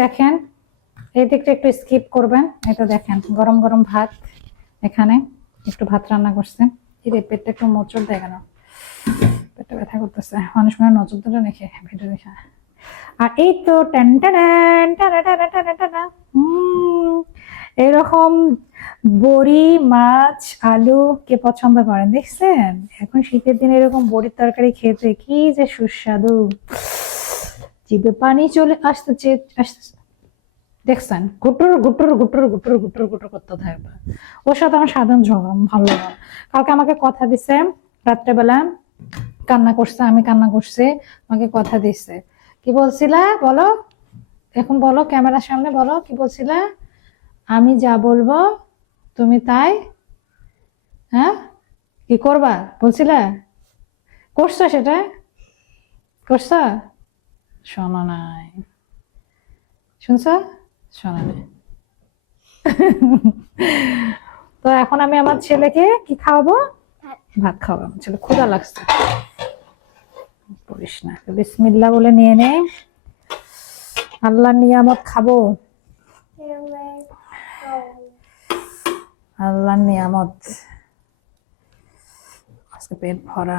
দেখেন, এই দিকটা একটু স্কিপ করবেন। এটা দেখেন, গরম গরম ভাত এখানে একটু ভাত রান্না করছে। এই পেটটা একটু মোচড় দেয় কেন? পেটটা ব্যথা করতেছে। মানুষ মানে নজর ধরে রেখে ভিডিও দেখে। আর এই তো এরকম বড়ি, মাছ, আলু কে পছন্দ করেন? দেখছেন? এখন শীতের দিনে এরকম বড়ির তরকারি খেতে কি যে সুস্বাদু। জিভে পানি চলে আসতেছে দেখছেন গুটুর গুটুর গুটুর গুটুর গুটুর গুটুর করতে থাকবে। ওর সাথে আমার সাধারণ ঝগড়া ভালো লাগে। কালকে আমাকে কথা দিছে, রাত্রেবেলা কান্না করছে, আমি কান্না করছি, আমাকে কথা দিছে। কি বলছিলা? বলো। এখন বলো, ক্যামেরার সামনে বলো, কি বলছিলা? আমি যা বলব, তুমি তাই? হ্যাঁ? কি করবা? বলছিলা? করছ সেটা? করছ? শোনো নাই শুনছ? শোনো নাই তো এখন আমি আমার ছেলেকে কি খাওয়াবো? ভাত খাওয়াবো। আমার ছেলে ক্ষুধা লাগছে। পড়িস না। বিসমিল্লা বলে নিয়ে নে। আল্লাহ নিয়ামত খাব। আল্লাহ নিয়ামত। আজকে পেট ভরা।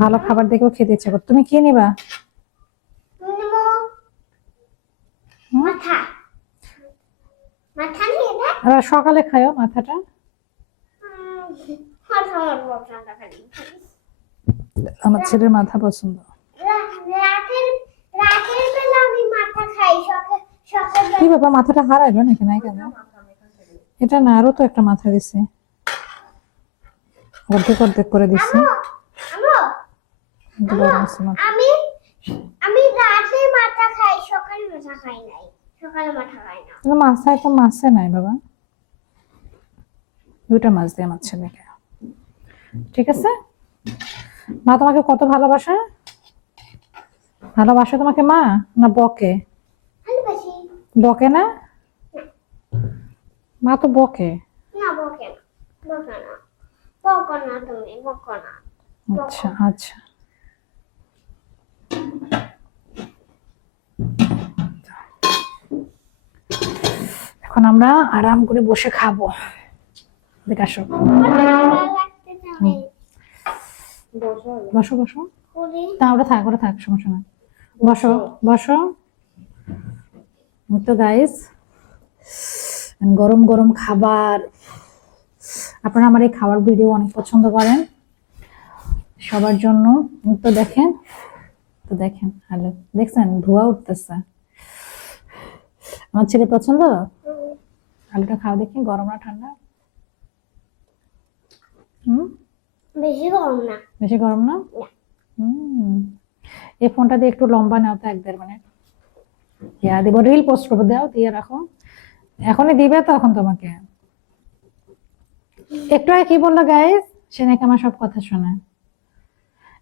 ভালো খাবার দেখেও খেতে ইচ্ছা কর তুমি কি নিবা? সকালে খায়ো মাথাটা। আমার ছেলের মাথা পছন্দ। কি বাবা মাথাটা হারাইলো নাকি? নাই কেন? এটা না আরও তো একটা মাথা দিছে। অর্ধেক অর্ধেক করে দিছে আমো কিন্তু বড় আছে মাথা। আমি আমি রাতে মাথা খাই সকালে মাথা খাই নাই। সকালে মাথা খাই না। মাথায় তো মাছে নাই বাবা। দুইটা মাছ দিয়ে আমার ছেলেকে। ঠিক আছে? মা তোমাকে কত ভালোবাসে? ভালোবাসে তোমাকে মা না বকে? বকে না? মা তো বকে। আচ্ছা আচ্ছা। এখন আমরা আরাম করে বসে খাব। দেখ, আসো। বসো বসো। তা, ওটা থাক ওটা থাক সমস্যা নাই বসো বসো। তো গাইস গরম গরম খাবার। আপনারা আমার এই খাবার ভিডিও অনেক পছন্দ করেন। সবার জন্য। তো, দেখেন তো দেখেন হ্যালো। দেখছেন? ধোয়া উঠতেছে। আমার ছেলে পছন্দ? আলুটা খাওয়া দেখি গরম না ঠান্ডা? হুম? বেশি গরম না। বেশি গরম না? হুম। এই ফোনটা দিয়ে একটু লম্বা নাও তো এক দেড় মিনিট ইয়া দিব রিল পোস্ট করব দাও দিয়ে রাখো। এখনই দিবে তো এখন তোমাকে। একটু আগে কি বলল গাইস সে নাকি আমার সব কথা শোনে।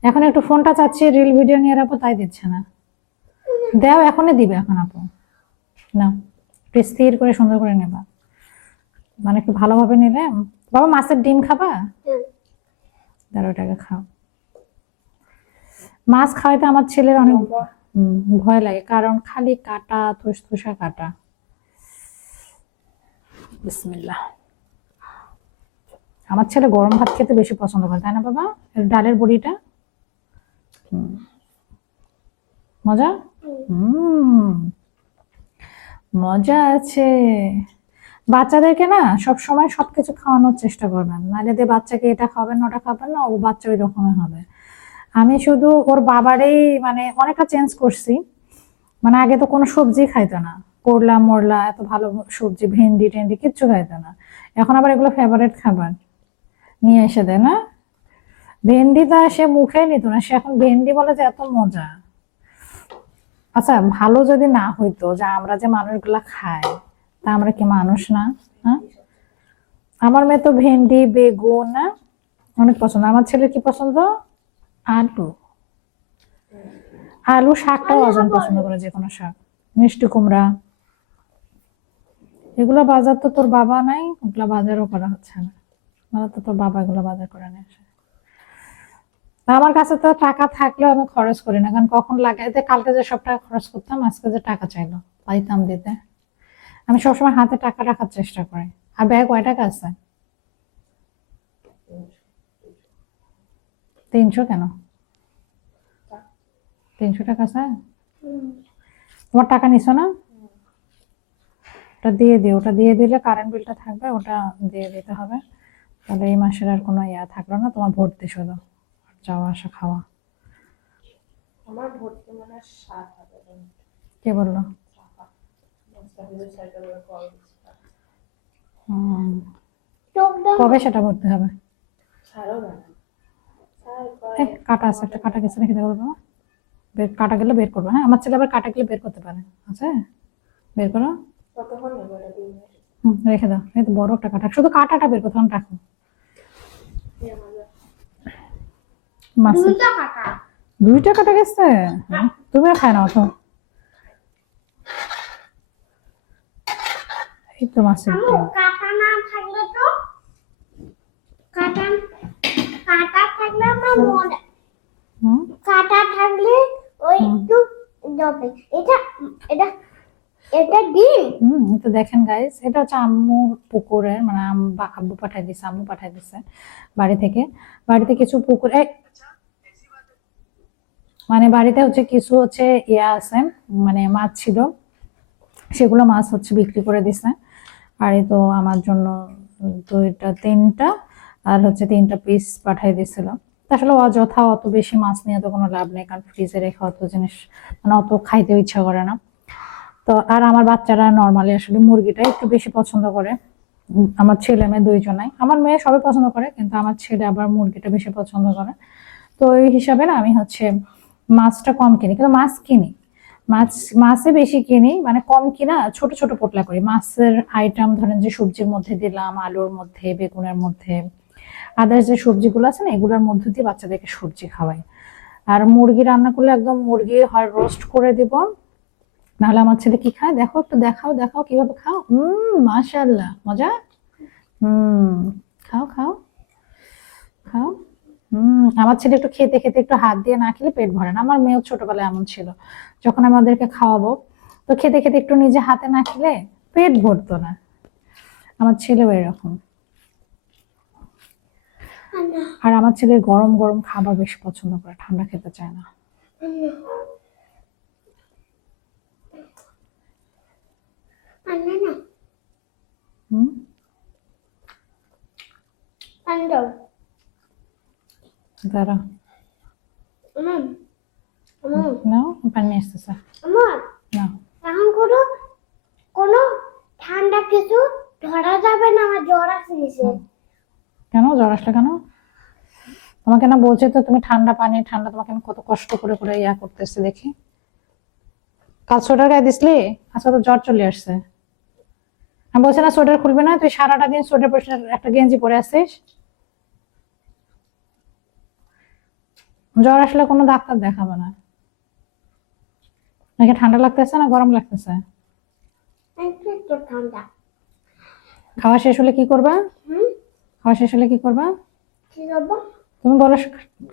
এখন একটু ফোনটা চাচ্ছি রিল ভিডিও নিয়ে রাখব তাই দিচ্ছে না। দাও এখনই দিবে এখন আপু। না একটু স্থির করে সুন্দর করে নেবা। মানে একটু ভালোভাবে নিলে বাবা মাছের ডিম খাবা? হুম। তেরো টাকা খাও। মাছ খাওয়াইতে আমার ছেলের অনেক ভয় লাগে। কারণ খালি কাটা থুসথুসা কাটা। আমার ছেলে গরম ভাত খেতে বেশি পছন্দ করে তাই না বাবা? ডালের বড়িটা। মজা? মজা আছে। বাচ্চাদেরকে না সব সময় সবকিছু খাওয়ানোর চেষ্টা করবেন। নাহলে দিয়ে বাচ্চাকে এটা খাবেন ওটা খাবেন না, ও বাচ্চা ওই রকমের হবে। আমি শুধু ওর বাবারই মানে অনেকটা চেঞ্জ করছি। মানে আগে তো কোনো সবজি খাইতো না। করলা, মরলা, এত ভালো সবজি, ভেন্ডি, টেন্ডি কিচ্ছু খাইতো না। এখন আবার এগুলো ফেভারেট খাবার। নিয়ে এসে দেয় না? ভেন্ডিটা সে মুখে নিত না সে এখন ভেন্ডি বলে যে এত মজা। আচ্ছা ভালো যদি না হইতো যে আমরা যে মানুষগুলা খাই তা আমরা কি মানুষ না? হ্যাঁ? আমার মেয়ে তো ভেন্ডি বেগুন না অনেক পছন্দ। আমার ছেলে কি পছন্দ? আলু। আলু শাকটাও অজন পছন্দ করে যে কোনো শাক। মিষ্টি কুমড়া। এগুলো বাজার তো তোর বাবা নাই ওগুলো বাজারও করা হচ্ছে না। মানে তো তোর বাবা এগুলো বাজার করে নিয়ে আসে। আমার কাছে তো টাকা থাকলেও আমি খরচ করি না, কারণ কখন লাগাইতে, কালকে যে সব টাকা খরচ করতাম, আজকে যে টাকা চাইলো, পাইতাম দিতে। আমি সবসময় হাতে টাকা রাখার চেষ্টা করি। আর ব্যাগ কয় টাকা আছে? তিনশো কেন? তিনশো টাকা আছে? তোমার টাকা নিছো না? ওটা দিয়ে দিও, ওটা দিয়ে দিলে কারেন্ট বিলটা থাকবে, ওটা দিয়ে দিতে হবে। তাহলে এই মাসের আর কোনো ইয়া থাকল না, তোমার ভর্তি শুধু। যাওয়া আসা খাওয়া। আমার ভর্তি মানে সাত হাজার কে বলল? কবে সেটা ভর্তি হবে? কাটা আছে একটা কাটা গেছে দেবো বাবা বের কাটা গেলে বের করব হ্যাঁ? আমার ছেলে আবার কাটা গেলে বের করতে পারে। আছে? বের করো। হুম রেখে দাও। এই তো বড় একটা কাটা। শুধু কাটাটা বের করতে রাখো। দুইটা কাটা গেছে? হ্যাঁ, তুমি খায় না এই তো মাছের কাটা না থাকলে তো কাটা কাটা থাকলে আমার মনে কাটা থাকলে ওই একটু যাবে এটা এটা এটা ডিম? হুম তো দেখেন গাইস এটা হচ্ছে আম্মুর পুকুরের মানে আম- বা- আব্বু পাঠাই দিছে আম্মু পাঠাই দিছে বাড়ি থেকে। বাড়িতে কিছু পুকুর মানে বাড়িতে হচ্ছে কিছু হচ্ছে ইয়া আছে মানে মাছ ছিল। সেগুলো মাছ হচ্ছে বিক্রি করে দিছে। আর তো আমার জন্য দুইটা, তিনটা, আর হচ্ছে তিনটা পিস পাঠাই দিছিল। আসলে অযথা অত বেশি মাছ নিয়ে তো কোনো লাভ নেই, কারণ ফ্রিজে রেখে অত জিনিস মানে অত খাইতেও ইচ্ছা করে না। তো আর আমার বাচ্চারা নর্মালি আসলে মুরগিটা একটু বেশি পছন্দ করে। আমার ছেলে মেয়ে দুইজনাই। আমার মেয়ে সবাই পছন্দ করে, কিন্তু আমার ছেলে আবার মুরগিটা বেশি পছন্দ করে। তো এই হিসাবে না আমি হচ্ছে মাছটা কম কিনি, কিন্তু মাছ কিনি। মাছ, মাছে বেশি কিনি মানে কম কিনা, ছোট ছোট পোটলা করি। মাছের আইটেম ধরেন যে সবজির মধ্যে দিলাম, আলুর মধ্যে, বেগুনের মধ্যে আদার্স যে সবজিগুলো আছে না, এগুলোর মধ্যে দিয়ে বাচ্চাদেরকে সবজি খাওয়াই। আর মুরগি রান্না করলে একদম মুরগি হয় রোস্ট করে দিব। নাহলে আমার ছেলে কি খায়? দেখো, একটু দেখাও দেখাও কীভাবে খাও। হুম মাশাল্লাহ মজা? হুম, খাও খাও খাও। হুম আমার ছেলে একটু খেতে খেতে একটু হাত দিয়ে না খেলে পেট ভরে না। আমার মেয়েও ছোটবেলায় এমন ছিল। যখন আমি ওদেরকে খাওয়াবো তো খেতে খেতে একটু নিজে হাতে না খেলে পেট ভরতো না। আমার ছেলেও এরকম। আর আমার ছেলে গরম গরম খাবার বেশি পছন্দ করে ঠান্ডা খেতে চায় না। হুম? দাঁড়া আমার আমার নাও পানি আসতেছে আমার না এখন কোনো কোনো ঠান্ডা কিছু ধরা যাবে না আমার জ্বর আসছে কেন? জ্বর আসলে কেন? তোমাকে না বলছে তো তুমি ঠান্ডা পানি ঠান্ডা তোমাকে আমি কত কষ্ট করে করে ইয়া করতেছে দেখি। কাল সোয়েটার গায়ে দিসলি? আজকে তো জ্বর চলে আসছে। আমি বলছি না সোয়েটার খুলবে না তুই সারাটা দিন সোয়েটার পরে একটা গেঞ্জি পরে আসিস। জ্বর আসলে কোনো ডাক্তার দেখাবে না। নাকি ঠান্ডা লাগতেছে না গরম লাগতেছে? ঠান্ডা। খাওয়া শেষ হলে কি করবা? খাওয়া শেষ হলে কি করবা? কি করব? তুমি বলো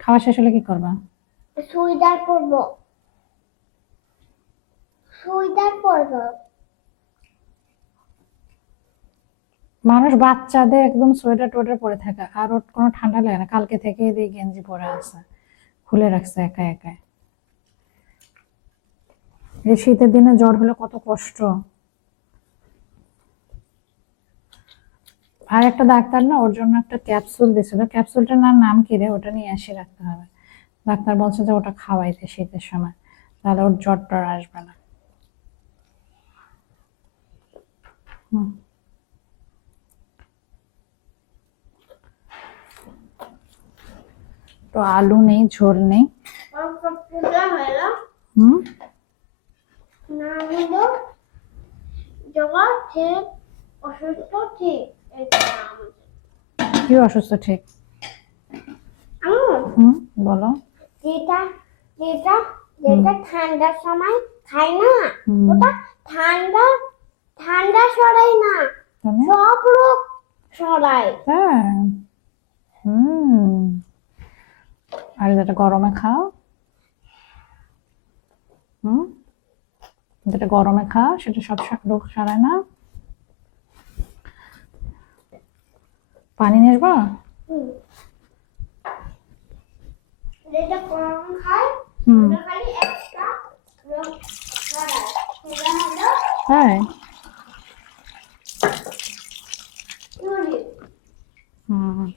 খাওয়া শেষ হলে কি করবা? সুইদার করব সুইদার করব মানুষ বাচ্চাদের একদম সোয়েটার টোয়েটার পরে থাকে আর ওর কোনো ঠান্ডা লাগে না। কালকে থেকে এই গেঞ্জি পরে আছে। খুলে রাখছে একা একা এই শীতের দিনে জ্বর হলে কত কষ্ট। আর একটা ডাক্তার না ওর জন্য একটা ক্যাপসুল দিয়েছিল। ক্যাপসুলটার নাম নাম কি রে? ওটা নিয়ে এসে রাখতে হবে। ডাক্তার বলছে যে ওটা খাওয়াইতে শীতের সময়। তাহলে ওর জ্বর টর আসবে না। হুম। তো আলু নেই ঝোল নেই। হুম? কি অসুস্থ ঠিক? হুম বলো। যেটা যেটা যেটা ঠান্ডার সময় খাই না। ওটা ঠান্ডা ঠান্ডা সরাই না? সব রোগ সরাই। হ্যাঁ হুম আর যেটা গরমে খাও। হুম? যেটা গরমে খাও সেটা সব রোগ সারায় না। পানি হলো তাই? হুম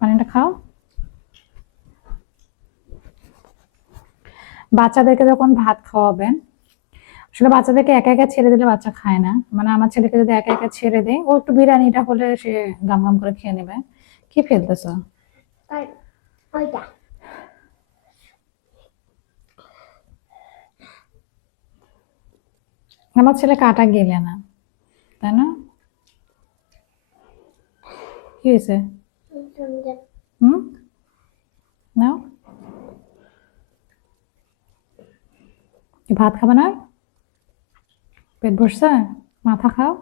পানিটা খাও। বাচ্চাদেরকে যখন ভাত খাওয়াবেন আসলে বাচ্চাদেরকে একা একা ছেড়ে দিলে বাচ্চা খায় না। মানে আমার ছেলেকে যদি একা একা ছেড়ে দেয় ও একটু বিরিয়ানিটা হলে সে গাম গাম করে খেয়ে নেবে। কি ফেলতেছ আমার ছেলে কাটা গেলে না তাই না? কি হয়েছে? হুম? নাও। ভাত খাবে না? পেট ভরছে? মাথা খাও?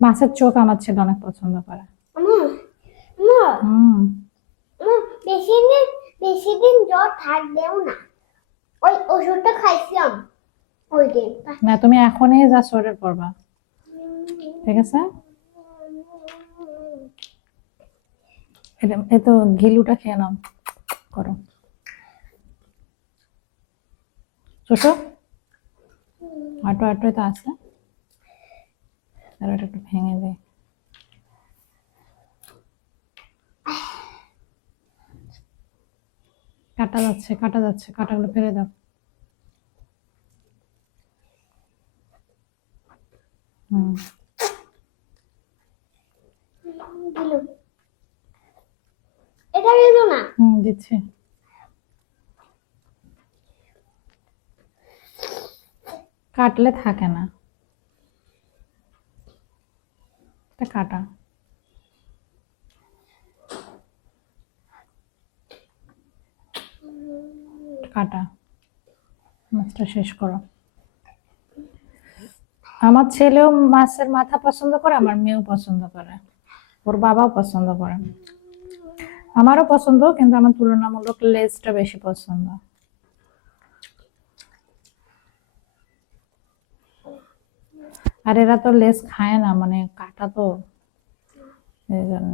মাছের চোখ আমার ছেলে অনেক পছন্দ করে। আমা আমা হুম। আমা বেশি দিন বেশি দিন জ্বর থাকবেও না। ওই ওষুধটা খাইছিলাম ওই দিন। না তুমি এখনই যা শরীর পড়বা। ঠিক আছে? এটা তো ঘিলুটা খেয়ে নাও। করো। শোষো আটো আটো তো আছে। আর ওটা একটু ভেঙে দে। কাটা যাচ্ছে কাটা যাচ্ছে কাটাগুলো ফেলে দাও। হুম। এটা দিল না? হুম দিচ্ছি। কাটলে থাকে না। এটা কাটা। কাটা। মাছটা শেষ করো। আমার ছেলেও মাছের মাথা পছন্দ করে, আমার মেয়েও পছন্দ করে। ওর বাবাও পছন্দ করে। আমারও পছন্দ, কিন্তু আমার তুলনামূলক লেজটা বেশি পছন্দ। আর এরা তো লেজ খায় না মানে কাটা তো। এই জন্য।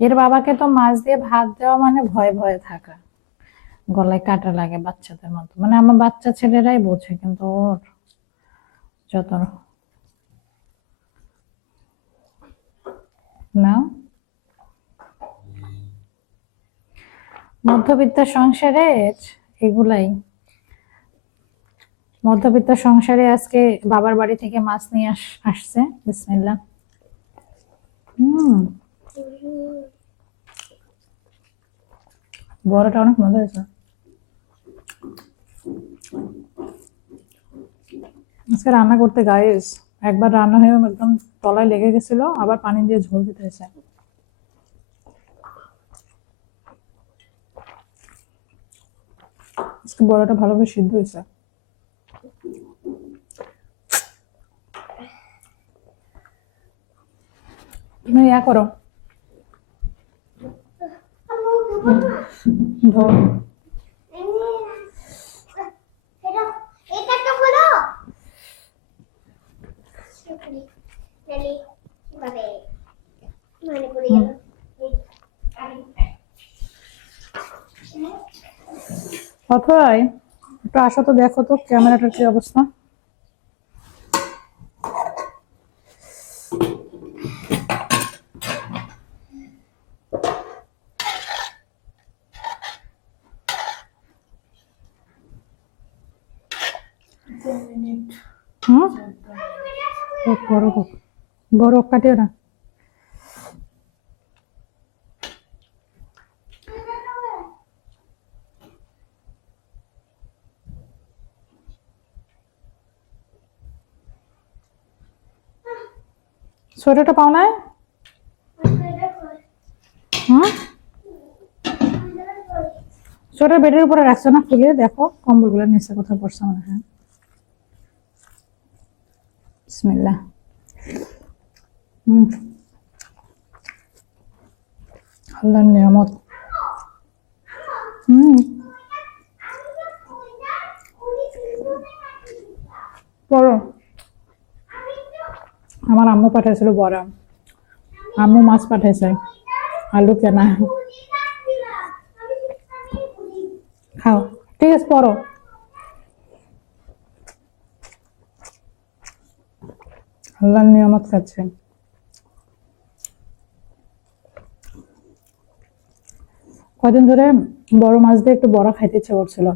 এর বাবাকে তো মাছ দিয়ে ভাত দেওয়া মানে ভয়ে ভয়ে থাকা। গলায় কাটা লাগে বাচ্চাদের মতো। মানে আমার বাচ্চা ছেলেরাই বোঝে, কিন্তু ওর যত না মধ্যবিত্ত সংসারের এগুলাই। মধ্যবিত্ত সংসারে আজকে বাবার বাড়ি থেকে মাছ নিয়ে আস- আসছে। বিসমিল্লা বড়টা অনেক মজা হয়েছে। আজকে রান্না করতে গাইস একবার রান্না হয়ে একদম তলায় লেগে গেছিল, আবার পানি দিয়ে ঝোল দিতে হয়েছে। আজকে বড়টা ভালোভাবে সিদ্ধ হয়েছে। তুমি ইয়া করো। অথয় একটু আসো তো দেখো তো ক্যামেরাটার কি অবস্থা হুম হোক, বড় হোক হোক, কাটিও না সোয়েটারটা পাও সোয়েটার বেডের উপরে রাখছো না? খুলে দেখো কম্বলগুলো নিচে কোথাও পড়ছে মনে হয়। বিসমিল্লাহ। আল্লাহর নিয়ামত। হুম। বড় আমার আম্মু পাঠাইছিল বড়া। আম্মু মাছ পাঠাইছে। আলু কেনা। খাও। ঠিক আছে, পড়ো। আল্লাহর নিয়ামত খাচ্ছে। কদিন ধরে বড় মাছ দিয়ে একটু বড়া খাইতে ইচ্ছে করছিল।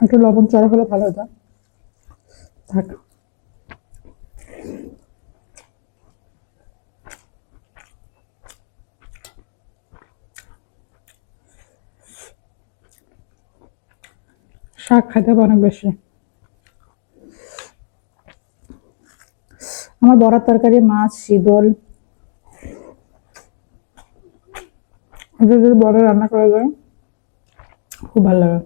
একটু লবণ চড়া হলে ভালো হতো। থাক। শাক খাইতে হবে অনেক বেশি। বড়ার তরকারি মাছ শীতল যদি বড় রান্না করা যায় খুব ভালো লাগে।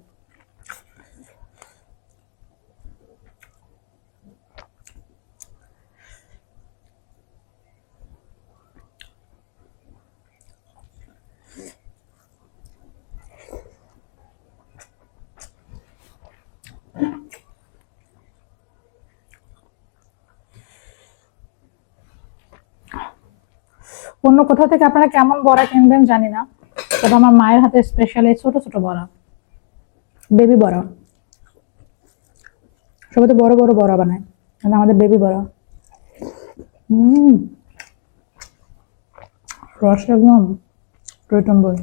অন্য কোথাও থেকে আপনারা কেমন বড়া কিনবেন জানি না, তবে আমার মায়ের হাতে স্পেশাল এই ছোট ছোট বড়া বেবি বড়া সবাই তো বড় বড় বড়া বানায় কিন্তু আমাদের বেবি বড়া রস একদম টইটম্বর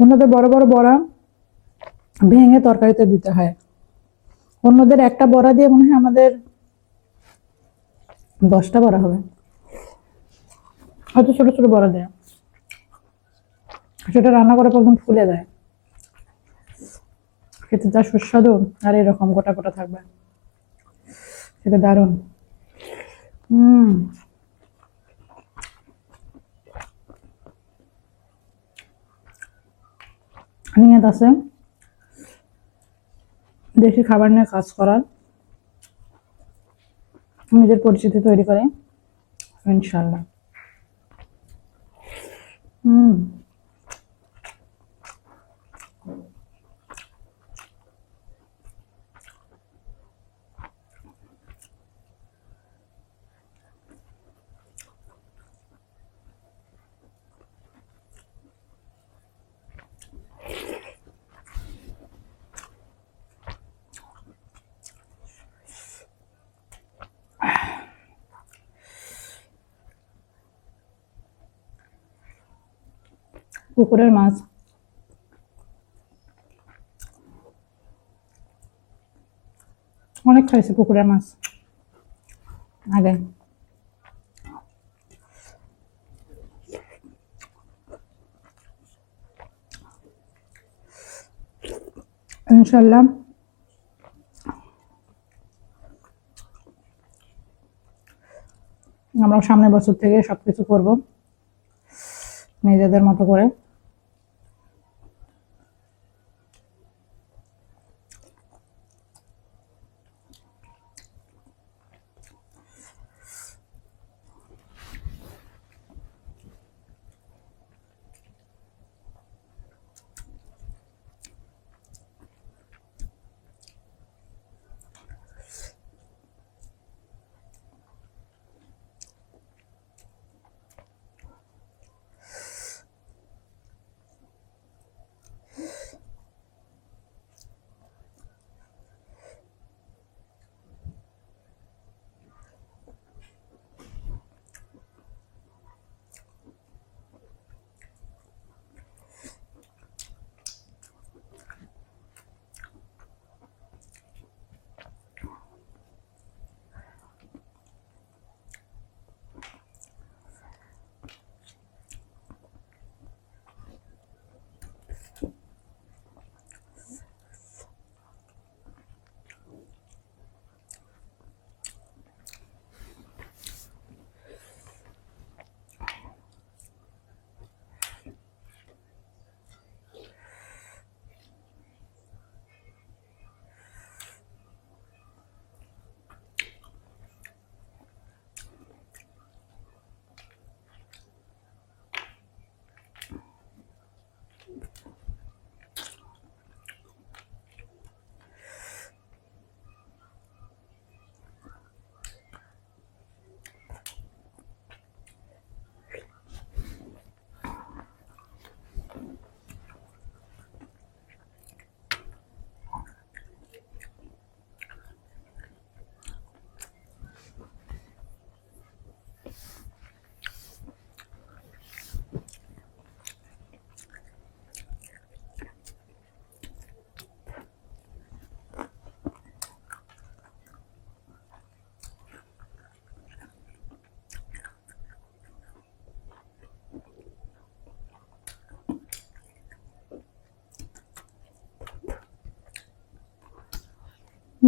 অন্যদের বড় বড় বড়া ভেঙে তরকারিতে দিতে হয়। অন্যদের একটা বড়া দিয়ে মনে হয় আমাদের দশটা বড়া হবে। হয়তো ছোট ছোট বড় দেয়। সেটা রান্না করে প্রথম ফুলে দেয়। খেতে যা সুস্বাদু আর এরকম গোটা গোটা থাকবে। সেটা দারুণ। হুম। নিয়ত আছে। দেশি খাবার নিয়ে কাজ করার। নিজের পরিচিতি তৈরি করে। ইনশাল্লাহ হুম পুকুরের মাছ। অনেক খাইছে পুকুরের মাছ। আগে। ইনশাল্লাহ। আমরা সামনের বছর থেকে সবকিছু করব। নিজেদের মতো করে।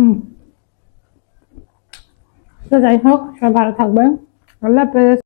হুম। তো যাই হোক সবাই ভালো থাকবেন। আল্লাহ হাফেজ।